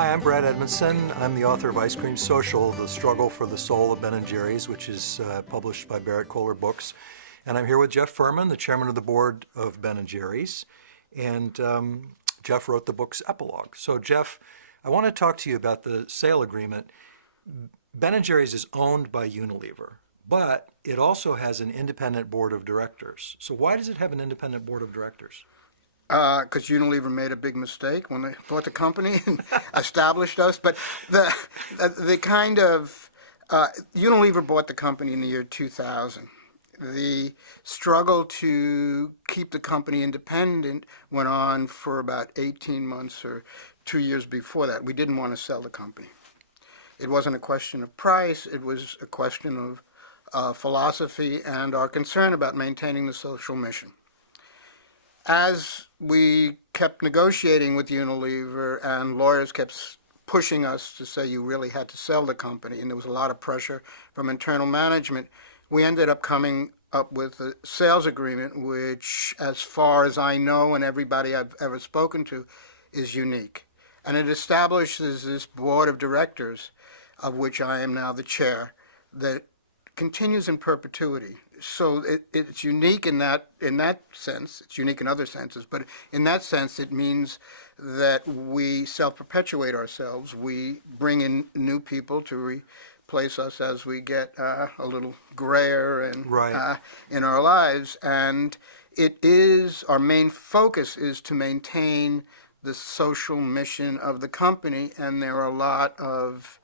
Hi, I'm Brad Edmondson. I'm the author of Ice Cream Social, The Struggle for the Soul of Ben & Jerry's, which is published by Barrett Kohler Books. And I'm here with Jeff Furman, the chairman of the board of Ben & Jerry's. And Jeff wrote the book's epilogue. So Jeff, I want to talk to you about the sale agreement. Ben & Jerry's is owned by Unilever, but it also has an independent board of directors. So why does it have an independent board of directors? Because Unilever made a big mistake when they bought the company and established us. But the kind of Unilever bought the company in the year 2000. The struggle to keep the company independent went on for about 18 months or 2 years before that. We didn't want to sell the company. It wasn't a question of price. It was a question of philosophy and our concern about maintaining the social mission. As we kept negotiating with Unilever and lawyers kept pushing us to say you really had to sell the company, and there was a lot of pressure from internal management, we ended up coming up with a sales agreement which, as far as I know and everybody I've ever spoken to, is unique. And it establishes this board of directors, of which I am now the chair, that continues in perpetuity. So it's unique in that sense. It's unique in other senses, but in that sense, it means that we self-perpetuate ourselves. We bring in new people to replace us as we get a little grayer and in our lives. And it is our main focus is to maintain the social mission of the company, and there are a lot of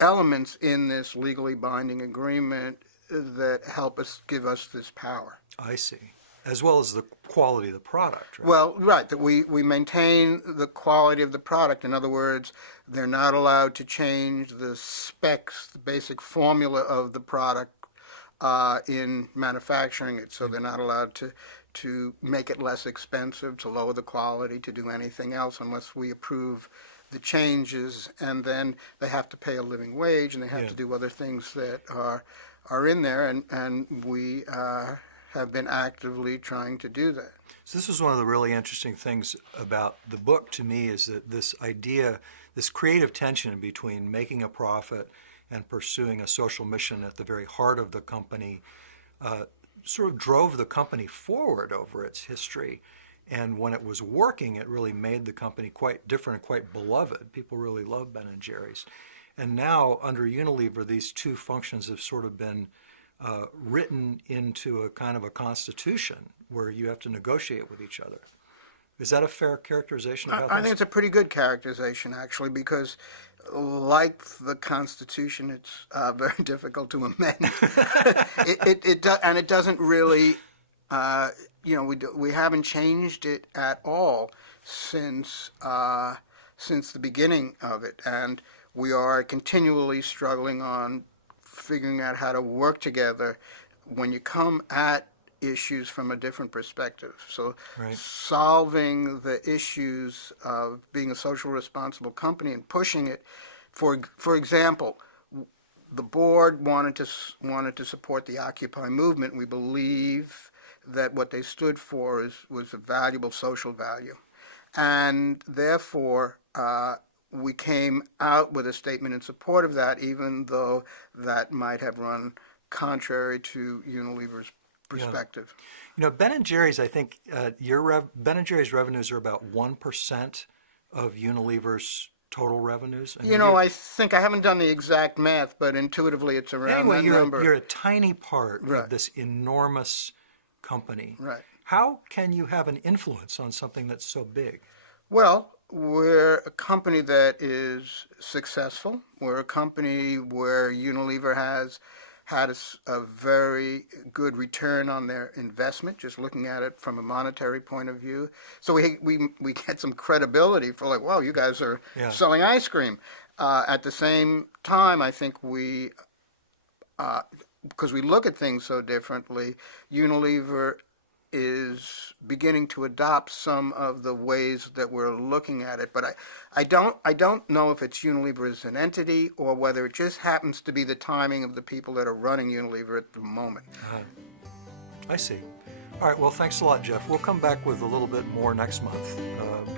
elements in this legally binding agreement that help us give us this power. I see. As well as the quality of the product, right? Well, right, that we maintain the quality of the product. In other words, they're not allowed to change the specs, the basic formula of the product in manufacturing it. So they're not allowed to make it less expensive, to lower the quality, to do anything else unless we approve the changes. And then they have to pay a living wage, and they have to do other things that are in there, and we have been actively trying to do that. So this is one of the really interesting things about the book to me, is that this idea, this creative tension between making a profit and pursuing a social mission at the very heart of the company sort of drove the company forward over its history. And when it was working, it really made the company quite different and quite beloved. People really love Ben & Jerry's. And now, under Unilever, these two functions have sort of been written into a kind of a constitution where you have to negotiate with each other. Is that a fair characterization about I think it's a pretty good characterization, actually, because like the Constitution, it's very difficult to amend. It doesn't really, we haven't changed it at all since the beginning of it. And we are continually struggling on figuring out how to work together when you come at issues from a different perspective. So solving the issues of being a social responsible company and pushing it, for example, the board wanted to support the Occupy movement. We believe that what they stood for was a valuable social value. And therefore, we came out with a statement in support of that, even though that might have run contrary to Unilever's perspective. You know, Ben & Jerry's, I think Ben & Jerry's revenues are about 1% of Unilever's total revenues. I think, I haven't done the exact math, but intuitively it's around that number. You're a tiny part of this enormous company. Right. How can you have an influence on something that's so big? Well, we're a company that is successful. We're a company where Unilever has had a very good return on their investment, just looking at it from a monetary point of view. So we get some credibility for like, wow, you guys are selling ice cream. At the same time, I think because we look at things so differently, Unilever is beginning to adopt some of the ways that we're looking at it. But I don't know if it's Unilever as an entity or whether it just happens to be the timing of the people that are running Unilever at the moment. I see. All right, well, thanks a lot, Jeff. We'll come back with a little bit more next month.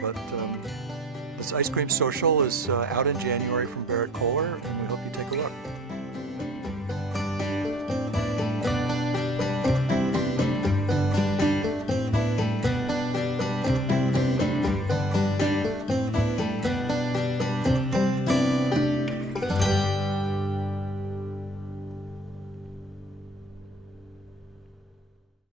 But This Ice Cream Social is out in January from Barrett Kohler, and we hope you take a look.